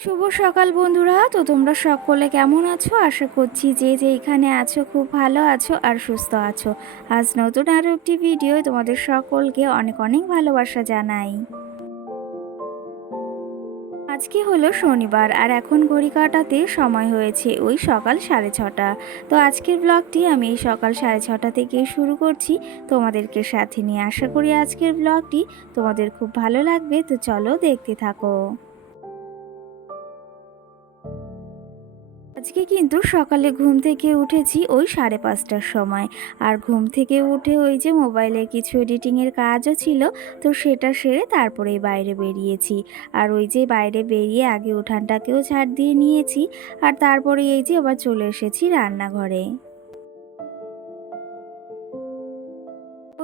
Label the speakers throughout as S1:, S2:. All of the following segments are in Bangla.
S1: শুভ সকাল বন্ধুরা। তো তোমরা সকলে কেমন আছো? আশা করছি যে যে এখানে আছো, খুব ভালো আছো আর সুস্থ আছো। আজ নতুন আরও একটি ভিডিও তোমাদের সকলকে অনেক অনেক ভালোবাসা জানাই। আজকে হলো শনিবার আর এখন ঘড়ি কাটাতে সময় হয়েছে ওই সকাল সাড়ে ছটা। তো আজকের ব্লগটি আমি এই সকাল সাড়ে ছটা থেকে শুরু করছি তোমাদেরকে সাথে নিয়ে। আশা করি আজকের ব্লগটি তোমাদের খুব ভালো লাগবে। তো চলো দেখতে থাকো। আজকে কিন্তু সকালে ঘুম থেকে উঠেছি ওই সাড়ে পাঁচটার সময়। আর ঘুম থেকে উঠে ওই যে মোবাইলের কিছু এডিটিংয়ের কাজও ছিল, তো সেটা সেরে তারপরেই বাইরে বেরিয়েছি। আর ওই যে বাইরে বেরিয়ে আগে উঠানটাকেও ছাড় দিয়ে নিয়েছি, আর তারপরে এই যে আবার চলে এসেছি রান্নাঘরে।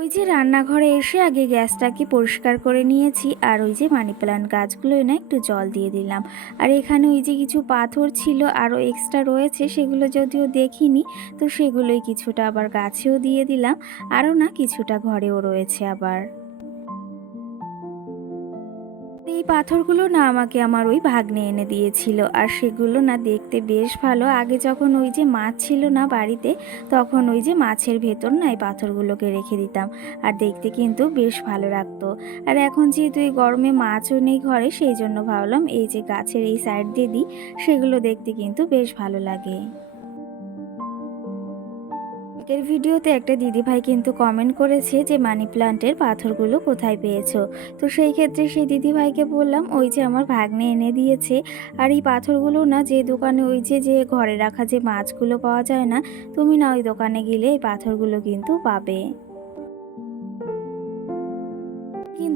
S1: ওই যে রান্নাঘরে এসে আগে গ্যাসটাকে পরিষ্কার করে নিয়েছি, আর ওই যে মানি প্ল্যান্ট গাছগুলো এনে একটু জল দিয়ে দিলাম। আর এখানে ওই যে কিছু পাথর ছিল, আরও এক্সট্রা রয়েছে, সেগুলো যদিও দেখিনি, তো সেগুলোই কিছুটা আবার গাছেও দিয়ে দিলাম, আরও না কিছুটা ঘরেও রয়েছে আবার। এই পাথরগুলো না আমাকে আমার ওই ভাগ্নে এনে দিয়েছিল, আর সেগুলো না দেখতে বেশ ভালো। আগে যখন ওই যে মাছ ছিল না বাড়িতে, তখন ওই যে মাছের ভেতর না এই পাথরগুলোকে রেখে দিতাম, আর দেখতে কিন্তু বেশ ভালো লাগতো। আর এখন যেহেতু এই গরমে মাছও নেই ঘরে, সেই জন্য ভাবলাম এই যে গাছের এই সাইড দিয়ে দিই, সেগুলো দেখতে কিন্তু বেশ ভালো লাগে। আগের ভিডিওতে একটা দিদিভাই কিন্তু কমেন্ট করেছে যে, মানি প্লান্টের পাথরগুলো কোথায় পেয়েছ? তো সেই ক্ষেত্রে সেই দিদিভাইকে বললাম, ওই যে আমার ভাগ্নে এনে দিয়েছে। আর এই পাথরগুলো না, যে দোকানে ওই যে যে ঘরে রাখা যে মাছগুলো পাওয়া যায় না, তুমি না ওই দোকানে গেলে এই পাথরগুলো কিন্তু পাবে।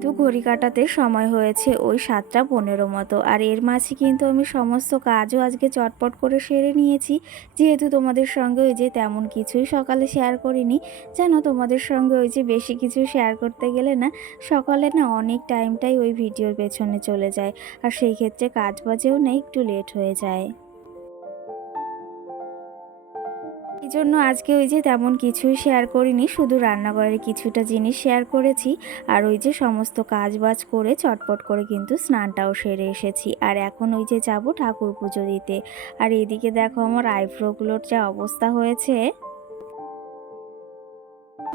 S1: কিন্তু ঘড়ি কাটাতে সময় হয়েছে ওই সাতটা পনেরো মতো। আর এর মাঝে কিন্তু আমি সমস্ত কাজও আজকে চটপট করে সেরে নিয়েছি। যেহেতু তোমাদের সঙ্গে ওই যে তেমন কিছুই সকালে শেয়ার করিনি যেন তোমাদের সঙ্গে ওই যে বেশি কিছু শেয়ার করতে গেলে না, সকালে না অনেক টাইমটাই ওই ভিডিওর পেছনে চলে যায়। আর সেই ক্ষেত্রে কাজ বাজেও না একটু লেট হয়ে যায়। জন্য আজকে ওই যে তেমন কিছুই শেয়ার করিনি, শুধু রান্নাঘরের কিছুটা জিনিস শেয়ার করেছি। আর ওই যে সমস্ত কাজ বাজ করে চটপট করে কিন্তু স্নানটাও সেরে এসেছি। আর এখন ওই যে যাব ঠাকুর পুজো দিতে। আর এদিকে দেখো আমার আইব্রোগুলোর যা অবস্থা হয়েছে।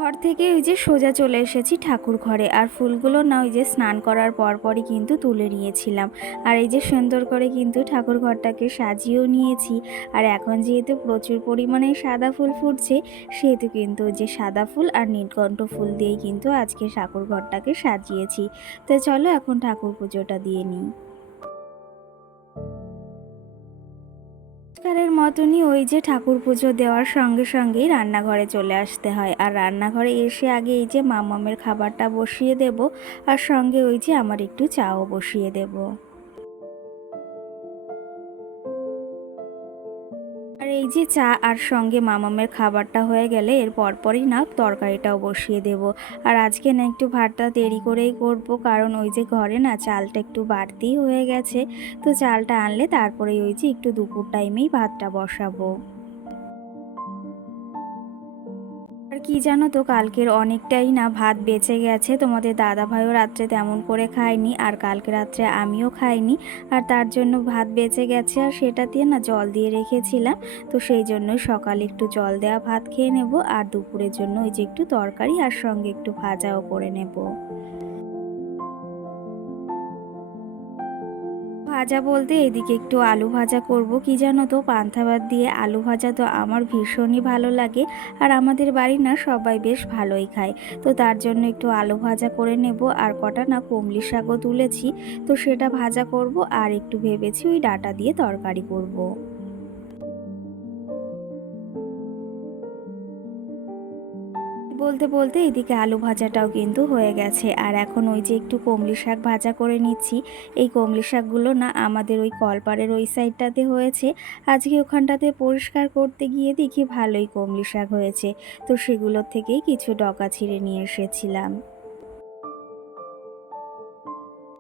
S1: ঘর থেকে ওই যে সোজা চলে এসেছি ঠাকুর ঘরে। আর ফুলগুলো না ওই যে স্নান করার পরপরই কিন্তু তুলে নিয়েছিলাম। আর এই যে সুন্দর করে কিন্তু ঠাকুর ঘরটাকে সাজিয়েও নিয়েছি। আর এখন যেহেতু প্রচুর পরিমাণে সাদা ফুল ফুটছে, সেহেতু কিন্তু যে সাদা ফুল আর নীলকণ্ঠ ফুল দিয়েই কিন্তু আজকে ঠাকুর ঘরটাকে সাজিয়েছি। তো চলো এখন ঠাকুর পুজোটা দিয়ে নিই। সংস্কারের মতনই ওই যে ঠাকুর পুজো দেওয়ার সঙ্গে সঙ্গেই রান্নাঘরে চলে আসতে হয়। আর রান্নাঘরে এসে আগে এই যে মামামের খাবারটা বসিয়ে দেব আর সঙ্গে ওই যে আমার একটু চাও বসিয়ে দেবো। আর এই যে চা আর সঙ্গে মামামের খাবারটা হয়ে গেলে এর পরপরই না তরকারিটাও বসিয়ে দেব। আর আজকে না একটু ভাতটা দেরি করেই করব, কারণ ওই যে ঘরে না চালটা একটু বাড়তিই হয়ে গেছে। তো চালটা আনলে তারপরে ওই যে একটু দুপুর টাইমেই ভাতটা বসাবো। কি জানো তো, কালকের অনেকটাই না ভাত বেঁচে গেছে। তোমাদের দাদা ভাইও রাত্রে তেমন করে খায়নি, আর কালকে রাত্রে আমিও খাইনি। আর তার জন্য ভাত বেঁচে গেছে, আর সেটা দিয়ে না জল দিয়ে রেখেছিলাম। তো সেই জন্য সকালে একটু জল দেওয়া ভাত খেয়ে নেব, আর দুপুরের জন্য ওই যে একটু তরকারি, আর সঙ্গে একটু ভাজাও করে নেব। ভাজা বলতে এদিকে একটু আলু ভাজা করব। কি জানো তো, পান্থা ভাত দিয়ে আলু ভাজা তো আমার ভীষণই ভালো লাগে। আর আমাদের বাড়ি না সবাই বেশ ভালোই খায়। তো তার জন্য একটু আলু ভাজা করে নেব। আর কটা না কমলি শাকও তুলেছি। তো সেটা ভাজা করব আর একটু ভেবেছি ওই ডাটা দিয়ে তরকারি করব। বলতে বলতে এদিকে আলু ভাজাটাও কিন্তু হয়ে গেছে। আর এখন ওই যে একটু কমলি শাক ভাজা করে নিচ্ছি, এই কমলি শাকগুলো না আমাদের ওই কলপাড়ের ওই সাইডটাতে হয়েছে। আজকে ওখানটাতে পরিষ্কার করতে গিয়ে দেখি ভালোই কমলি শাক হয়েছে। তো সেগুলোর থেকেই কিছু ডকা ছিঁড়ে নিয়ে এসেছিলাম।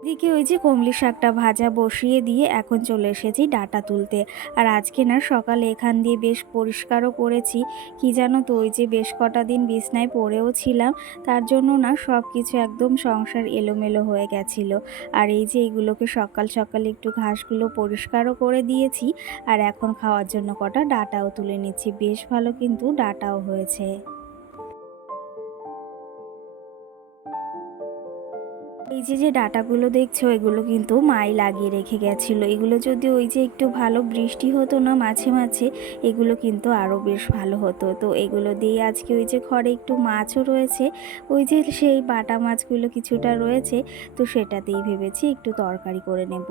S1: এদিকে ওই যে কমলি শাকটা ভাজা বসিয়ে দিয়ে এখন চলে এসেছি ডাটা তুলতে। আর আজকে না সকালে এখান দিয়ে বেশ পরিষ্কারও করেছি। কি জানো তো, ওই যে বেশ কটা দিন বিছনায় পড়েও ছিলাম, তার জন্য না সব কিছু একদম সংসার এলোমেলো হয়ে গেছিল। আর এই যে এইগুলোকে সকাল সকাল একটু ঘাসগুলো পরিষ্কারও করে দিয়েছি, আর এখন খাওয়ার জন্য কটা ডাটাও তুলে নিচ্ছি। বেশ ভালো কিন্তু ডাটাও হয়েছে। এই যে যে ডাটাগুলো দেখছ, এগুলো কিন্তু মাই লাগিয়ে রেখে গেছিল। এগুলো যদি ওই যে একটু ভালো বৃষ্টি হতো না মাঝে মাঝে, এগুলো কিন্তু আরও বেশ ভালো হতো। তো এগুলো দিয়ে আজকে ওই যে ঘরে একটু মাছও রয়েছে, ওই যে সেই বাটা মাছগুলো কিছুটা রয়েছে, তো সেটাতেই ভেবেছি একটু তরকারি করে নেব।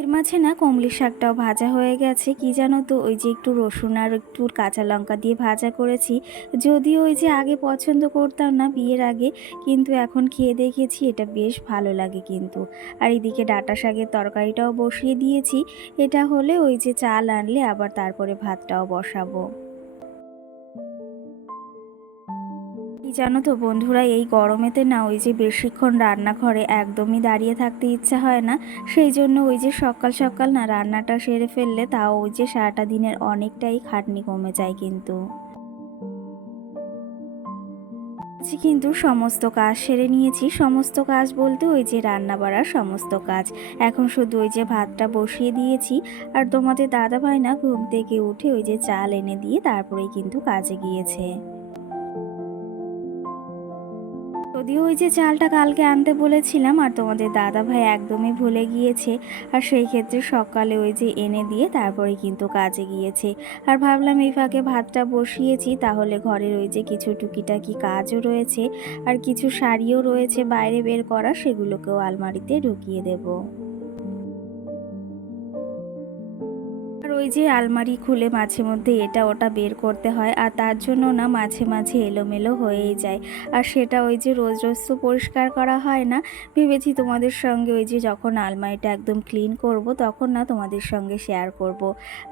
S1: এর মাঝে না কমলি শাকটাও ভাজা হয়ে গেছে। কি জানো তো, ওই যে একটু রসুন আর একটু কাঁচা লঙ্কা দিয়ে ভাজা করেছি। যদিও ওই যে আগে পছন্দ করতাম না বিয়ের আগে, কিন্তু এখন খেয়ে দেখেছি, এটা বেশ ভালো লাগে কিন্তু। আর এদিকে ডাটা শাকের তরকারিটাও বসিয়ে দিয়েছি। এটা হলে ওই যে চাল আনলে আবার তারপরে ভাতটাও বসাবো। জানো তো বন্ধুরা, এই গরমেতে না ওই যে বেশিক্ষণ রান্নাঘরে একদমই দাঁড়িয়ে থাকতে ইচ্ছা হয় না। সেই জন্য ওই যে সকাল সকাল না রান্নাটা সেরে ফেললে তাও ওই যে সারাটা দিনের অনেকটাই খাটনি কমে যায় কিন্তু। কিন্তু সমস্ত কাজ সেরে নিয়েছি। সমস্ত কাজ বলতে ওই যে রান্না বাড়ার সমস্ত কাজ। এখন শুধু ওই যে ভাতটা বসিয়ে দিয়েছি আর তোমাদের দাদা ভাই না ঘুম থেকে উঠে ওই যে চাল এনে দিয়ে তারপরেই কিন্তু কাজে গিয়েছে। যদিও ওই যে চালটা কালকে আনতে বলেছিলাম আর তোমাদের দাদা ভাই একদমই ভুলে গিয়েছে, আর সেই ক্ষেত্রে সকালে ওই যে এনে দিয়ে তারপরে কিন্তু কাজে গিয়েছে। আর ভাবলাম এই ফাঁকে ভাতটা বসিয়েছি, তাহলে ঘরের ওই যে কিছু টুকিটাকি কাজও রয়েছে, আর কিছু শাড়িও রয়েছে বাইরে বের করা, সেগুলোকেও আলমারিতে ঢুকিয়ে দেবো। ওই যে আলমারি খুলে মাঝে মধ্যে এটা ওটা বের করতে হয় আর তার জন্য না মাঝে মাঝে এলোমেলো হয়েই যায়। আর সেটা ওই যে রোজ রোজ তো পরিষ্কার করা হয় না। ভেবেছি তোমাদের সঙ্গে ওই যে যখন আলমারিটা একদম ক্লিন করব তখন না তোমাদের সঙ্গে শেয়ার করব।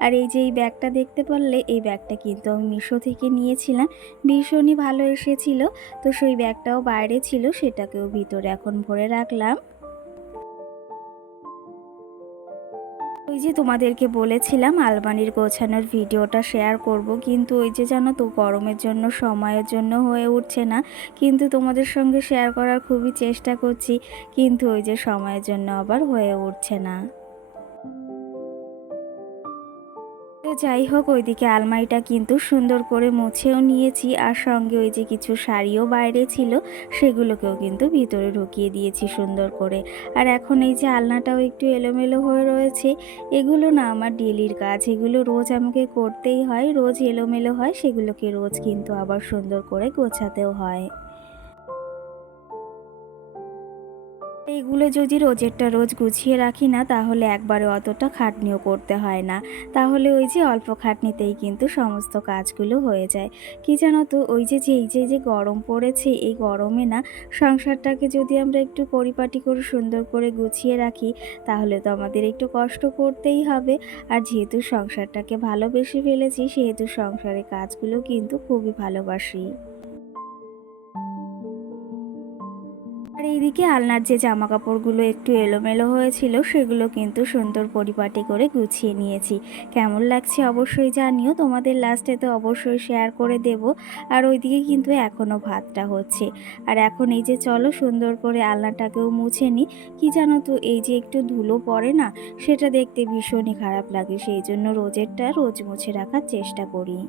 S1: আর এই যে এই ব্যাগটা দেখতে পারলে এই ব্যাগটা কিন্তু আমি মিশো থেকে নিয়েছিলাম। ভীষণই ভালো এসেছিল। তো সেই ব্যাগটাও বাইরে ছিল সেটাকেও ভিতরে এখন ভরে রাখলাম। ওই যে তোমাদেরকে বলেছিলাম আলমারির গোছানোর ভিডিওটা শেয়ার করব, কিন্তু ওই যে জানো তো গরমের জন্য, সময়ের জন্য হয়ে উঠছে না। কিন্তু তোমাদের সঙ্গে শেয়ার করার খুবই চেষ্টা করছি, কিন্তু ওই যে সময়ের জন্য আবার হয়ে উঠছে না। যাই হোক, ওইদিকে আলমারিটা কিন্তু সুন্দর করে মুছেও নিয়েছি আর সঙ্গে ওই যে কিছু শাড়িও বাইরে ছিল, সেগুলোকেও কিন্তু ভিতরে ঢুকিয়ে দিয়েছি সুন্দর করে। আর এখন এই যে আলনাটাও একটু এলোমেলো হয়ে রয়েছে, এগুলো না আমার ডেলির কাজ, এগুলো রোজ আমাকে করতেই হয়, রোজ এলোমেলো হয়, সেগুলোকে রোজ কিন্তু আবার সুন্দর করে গোছাতেও হয়। এইগুলো যদি রোজেরটা রোজ গুছিয়ে রাখি না, তাহলে একবারে অতটা খাটনিও করতে হয় না। তাহলে ওই যে অল্প খাটনিতেই কিন্তু সমস্ত কাজগুলো হয়ে যায়। কি জানো তো, ওই যে যে এই যে যে গরম পড়েছে, এই গরমে না, সংসারটাকে যদি আমরা একটু পরিপাটি করে, সুন্দর করে গুছিয়ে রাখি, তাহলে তো আমাদের একটু কষ্ট করতেই হবে। আর যেহেতু সংসারটাকে ভালোবেসে ফেলেছি, সেহেতু সংসারের কাজগুলো কিন্তু খুবই ভালোবাসি। আর এইদিকে আলনার যে জামা কাপড়গুলো একটু এলোমেলো হয়েছিল, সেগুলো কিন্তু সুন্দর পরিপাটি করে গুছিয়ে নিয়েছি। কেমন লাগছে অবশ্যই জানিও, তোমাদের লাস্টে তো অবশ্যই শেয়ার করে দেব। আর ওইদিকে কিন্তু এখনও ভাতটা হচ্ছে। আর এখন এই যে চলো সুন্দর করে আলনাটাকেও মুছে নিই কি জানো তো, এই যে একটু ধুলো পড়ে না, সেটা দেখতে ভীষণই খারাপ লাগে। সেই জন্য রোজেরটা রোজ মুছে রাখার চেষ্টা করি।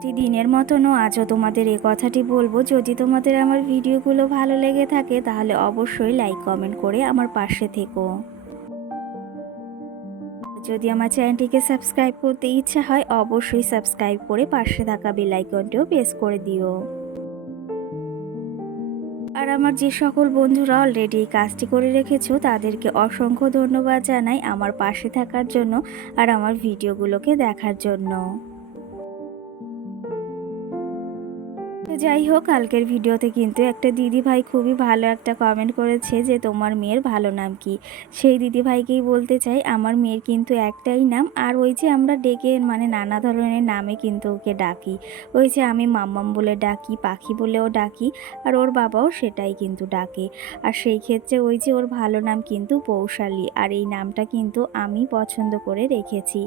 S1: প্রতিদিনের মতনও আজও তোমাদের এই কথাটি বলব। যদি তোমাদের আমার ভিডিওগুলো ভালো লেগে থাকে, তাহলে অবশ্যই লাইক কমেন্ট করে আমার পাশে থেকো। যদি আমার চ্যানেলটিকে সাবস্ক্রাইব করতে ইচ্ছা হয়, অবশ্যই সাবস্ক্রাইব করে পাশে থাকা বেল আইকনটিও প্রেস করে দিও। আর আমার যে সকল বন্ধুরা অলরেডি এই কাজটি করে রেখেছো, তাদেরকে অসংখ্য ধন্যবাদ জানাই আমার পাশে থাকার জন্য আর আমার ভিডিওগুলোকে দেখার জন্য। যাই হোক, কালকের ভিডিওতে কিন্তু একটা দিদি ভাই খুবই ভালো একটা কমেন্ট করেছে যে, তোমার মেয়ের ভালো নাম কি? সেই দিদি ভাইকেই বলতে চাই, আমার মেয়ের কিন্তু একটাই নাম। আর ওই যে আমরা ডেকে মানে নানা ধরনের নামে কিন্তু ওকে ডাকি। ওই যে আমি মাম্মাম বলে ডাকি, পাখি বলেও ডাকি, আর ওর বাবাও সেটাই কিন্তু ডাকে। আর সেই ক্ষেত্রে ওই যে ওর ভালো নাম কিন্তু পৌশালী, আর এই নামটা কিন্তু আমি পছন্দ করে রেখেছি।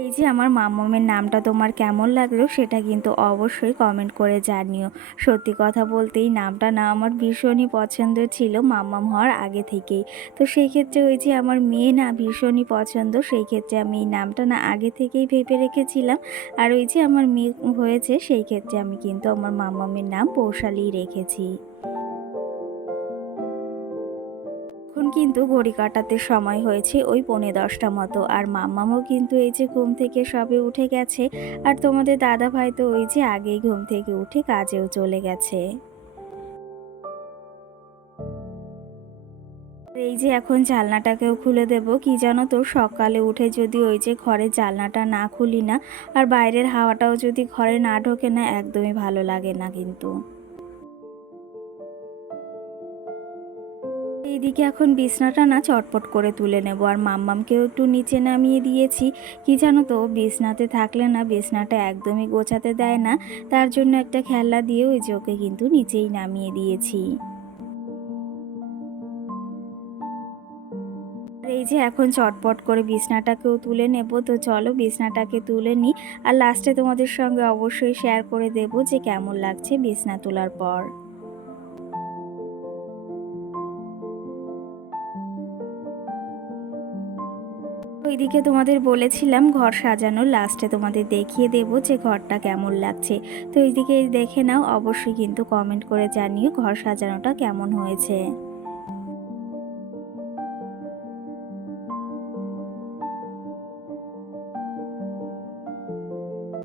S1: এই যে আমার মাম্মামের নামটা তোমার কেমন লাগল সেটা কিন্তু অবশ্যই কমেন্ট করে জানিও। সত্যি কথা বলতেই নামটা না আমার ভীষণই পছন্দ ছিল মাম্মাম হওয়ার আগে থেকেই। তো সেই ক্ষেত্রে ওই যে আমার মেয়ে না ভীষণই পছন্দ, সেই ক্ষেত্রে আমি এই নামটা না আগে থেকেই ভেবে রেখেছিলাম। আর ওই যে আমার মেয়ে হয়েছে, সেই ক্ষেত্রে আমি কিন্তু আমার মাম্মামের নাম পৌশালী রেখেছি। কিন্তু ঘড়ি কাটাতে সময় হয়েছে ওই পৌনে দশটা মতো। আর মাম্মামও কিন্তু এই যে ঘুম থেকে সবে উঠে গেছে, আর তোমাদের দাদা ভাই তো ওই যে আগেই ঘুম থেকে উঠে কাজেও চলে গেছে। এই যে এখন জালনাটাকেও খুলে দেব, কি জানো তো, সকালে উঠে যদি ওই যে ঘরের জালনাটা না খুলি না, আর বাইরের হাওয়াটাও যদি ঘরে না ঢোকে না, একদমই ভালো লাগে না কিন্তু। এইদিকে এখন বিছনাটা না চটপট করে তুলে নেব। আর মাম্মামকেও একটু নিচে নামিয়ে দিয়েছি। কি জানো তো, বিছনাতে থাকলে না বিছনাটা একদমই গোছাতে দেয় না। তার জন্য একটা খেলনা দিয়ে ওই যে ওকে কিন্তু নিচেই নামিয়ে দিয়েছি। এই যে এখন চটপট করে বিছনাটাকেও তুলে নেব। তো চলো বিছনাটাকে তুলে নিই। আর লাস্টে তোমাদের সঙ্গে অবশ্যই শেয়ার করে দেব যে কেমন লাগছে বিছনা তোলার পর। ওইদিকে তোমাদের বলেছিলাম ঘর সাজানো লাস্টে তোমাদের দেখিয়ে দেব যে ঘরটা কেমন লাগছে। তো এইদিকে দেখে নাও, অবশ্যই কিন্তু কমেন্ট করে জানিও ঘর সাজানোটা কেমন হয়েছে।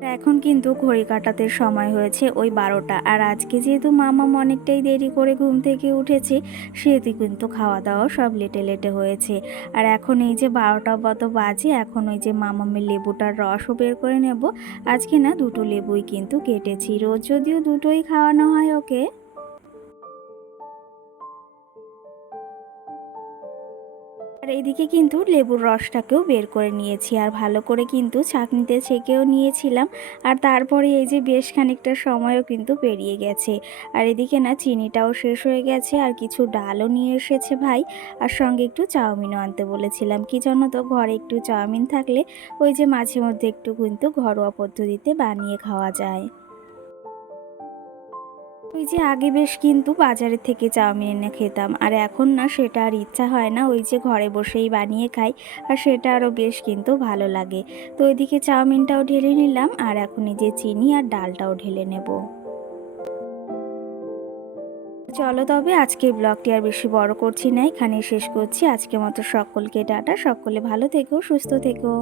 S1: এখন কিন্তু ঘড়ি কাটাতে সময় হয়েছে ওই বারোটা। আর আজকে যেহেতু মামাম অনেকটাই দেরি করে ঘুম থেকে উঠেছে, সেহেতু কিন্তু খাওয়া দাওয়া সব লেটে লেটে হয়েছে। আর এখন এই যে বারোটা মতো বাজে, এখন ওই যে মামামের লেবুটার রসও বের করে নেব। আজকে না দুটো লেবুই কিন্তু কেটেছি। রোজ যদিও দুটোই খাওয়ানো হয় ওকে। আর এদিকে কিন্তু লেবুর রসটাকেও বের করে নিয়েছি আর ভালো করে কিন্তু ছাঁকনিতে ছেঁকেও নিয়েছিলাম। আর তারপরে এই যে বেশ খানিকটা সময়ও কিন্তু পেরিয়ে গেছে। আর এদিকে না চিনিটাও শেষ হয়ে গেছে আর কিছু ডালও নিয়ে এসেছে ভাই। আর সঙ্গে একটু চাউমিনও আনতে বলেছিলাম। কি জন্য তো ঘরে একটু চাউমিন থাকলে ওই যে মাঝে মধ্যে একটু কিন্তু ঘরোয়া পদ্ধতিতে বানিয়ে খাওয়া যায়। ওই যে আগে বেশ কিন্তু বাজারের থেকে চাউমিন এনে খেতাম, আর এখন না সেটা আর ইচ্ছা হয় না, ওই যে ঘরে বসেই বানিয়ে খাই, আর সেটা আরও বেশ কিন্তু ভালো লাগে। তো ওইদিকে চাউমিনটাও ঢেলে নিলাম, আর এখন এই যে চিনি আর ডালটাও ঢেলে নেব। চলো তবে আজকের ব্লগটি আর বেশি বড় করছি না, এখানেই শেষ করছি। আজকে মতো সকলকে টাটা, সকলে ভালো থেকো, সুস্থ থেকো।